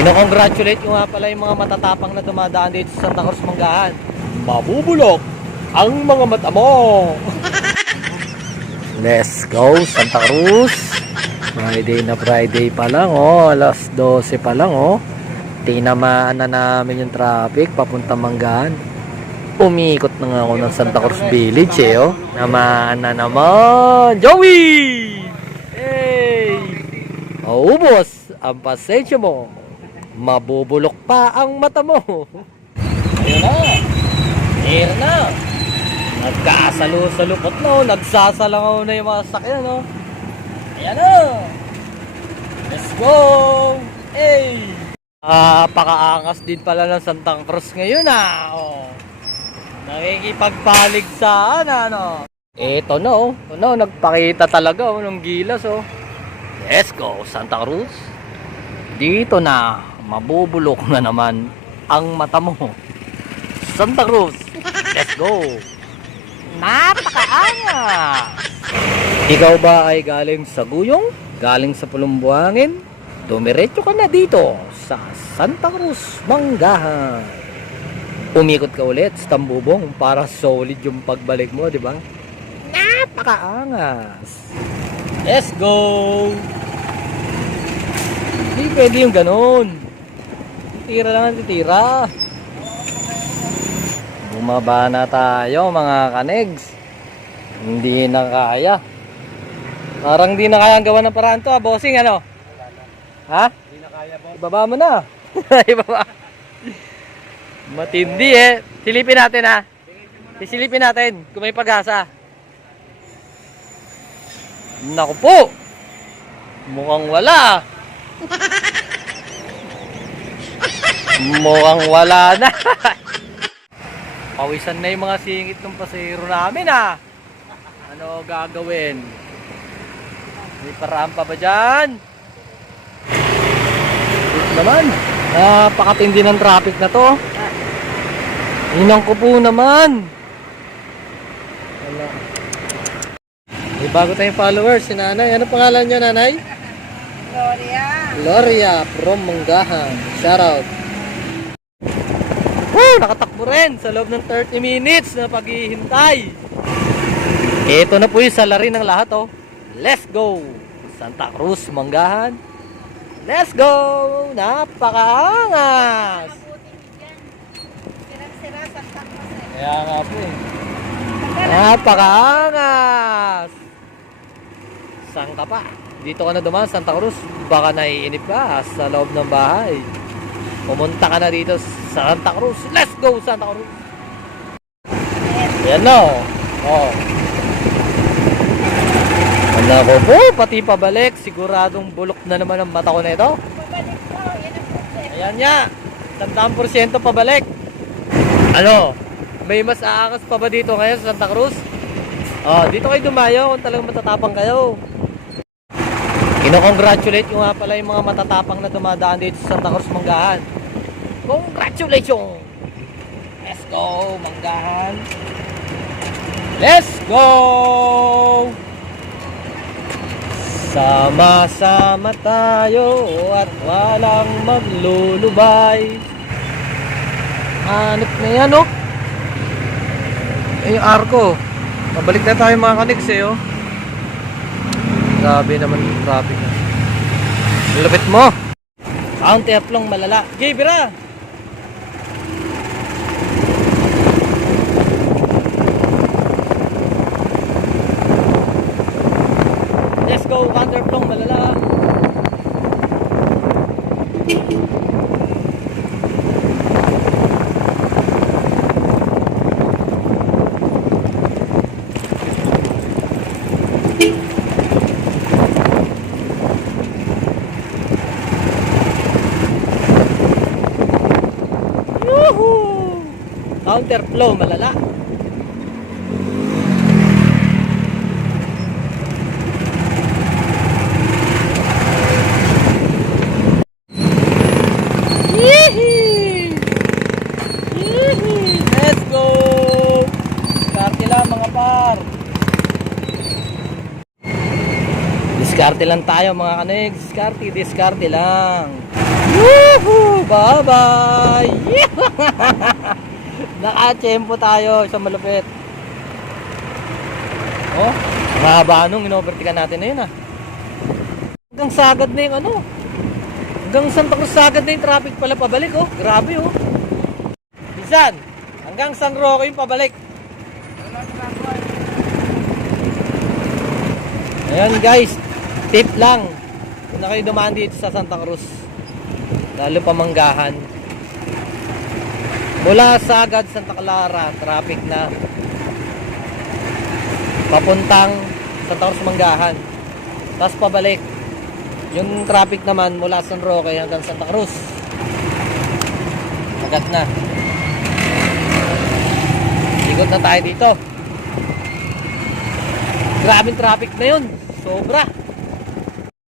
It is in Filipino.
Ino-congratulate ko nga pala yung mga matatapang na dumadaan dito sa Santa Cruz, Manggahan. Mabubulok ang mga mata mo. Let's go, Santa Cruz. Friday na Friday pa lang, oh. Alas 12 pa lang, oh. Tinamaan na namin yung traffic papunta Manggahan. Umiikot na nga ako ng Santa Cruz Village, eh, oh. Namaan na naman. Joey! Hey! Maubos ang pasensya mo. Mabubulok pa ang mata mo. Ayun na. Here na. Nagkasalo-salupot na, oh. Nagsasalangaw na yung mga sakyan, oh. Ayan na. Let's go. Hey. Pakaangas din pala ng Santa Cruz ngayon, ah. Oh. Nakikipagpaligsahan, ano. Eto na, oh. Ito na, nagpakita talaga, oh, ng gilas, oh. Let's go, Santa Cruz. Dito na, mabubulok na naman ang mata mo. Santa Cruz, let's go. Napakaangas. Ikaw ba ay galing sa Guyong? Galing sa Pulumbuangin? Dumiretso ka na dito sa Santa Cruz, Manggahan. Umikot ka ulit sa Tambubong para solid yung pagbalik mo, di ba? Napakaangas. Let's go. Hindi pwede yung ganun. Tira lang ang titira. Bumaba na tayo, mga kanegs. Hindi na kaya. Parang di na kaya ang gawa ng paraan to, bossing, ano? Ha? Hindi na kaya, boss. Ibaba mo na. Ibaba. Matindi, eh. Silipin natin, ha? Sisilipin natin kung may pag-asa. Naku po. Mukhang wala. Mukhang wala na. Pawisan na yung mga singit ng pasahero namin, ah. Ano gagawin? May paraan pa ba dyan? Ito naman. Napakatindi ng traffic na to. Inang ko po naman. Wala. May bago tayong followers, si nanay. Ano pangalan niya, nanay? Gloria. Gloria from Manggahan. Shoutout. Woo! Nakatakbo rin sa loob ng 30 minutes na paghihintay. Ito na po yung salary ng lahat, oh. Let's go! Santa Cruz, Manggahan. Let's go! Napakaangas! Sira-sira sa takos eh. Kaya nga po eh. Napakaangas! Saan ka pa? Dito ka na dumaan, Santa Cruz. Baka naiinip ka sa loob ng bahay. Pumunta ka na dito sa Santa Cruz. Let's go, Santa Cruz! Yan na, oh. Nako po, pati pabalik. Siguradong bulok na naman ang mata ko na ito. Pabalik po, yan ang problema. Ayan nga, 100% pabalik. Ano, may mas aangas pa ba dito ngayon sa Santa Cruz? Oh, dito kayo dumayo kung talagang matatapang kayo. Ino-congratulate ko nga pala yung mga matatapang na dumadaan dito sa Santa Cruz, Manggahan. Congratulations! Let's go, Manggahan. Let's go! Sama-sama tayo at walang maglulubay. Hanip na yan, oh. Eh, yung arko. Pabalik na tayo, mga kaniks, eh, oh. Grabe naman yung traffic na. Lupit mo. County Aplong malala. Gay, bira! Let's go, Counterplong malala. Yuhu! Counterflow malala. Let's go! Diskarte lang, mga par. Diskarte lang tayo, mga kanig. Diskarte lang. Woohoo! Bye-bye! Naka-tempo tayo sa malupit. Oh, mahaba nung inovertikan natin na yun ah. Hanggang sagad na yung ano. Hanggang Santa Cruz sagad na yung traffic pala pabalik oh. Grabe oh. Bisan, hanggang San Roque yung pabalik. Ayan guys, tip lang. Kung na kayo dumaan dito sa Santa Cruz, lalo pamanggahan. Mula Sagad, Santa Clara, traffic na. Papuntang Santa Cruz Manggahan. Tapos pabalik. Yung traffic naman mula San Roque hanggang Santa Cruz. Magat na. Ikot na tayo dito. Grabing traffic na yun. Sobra.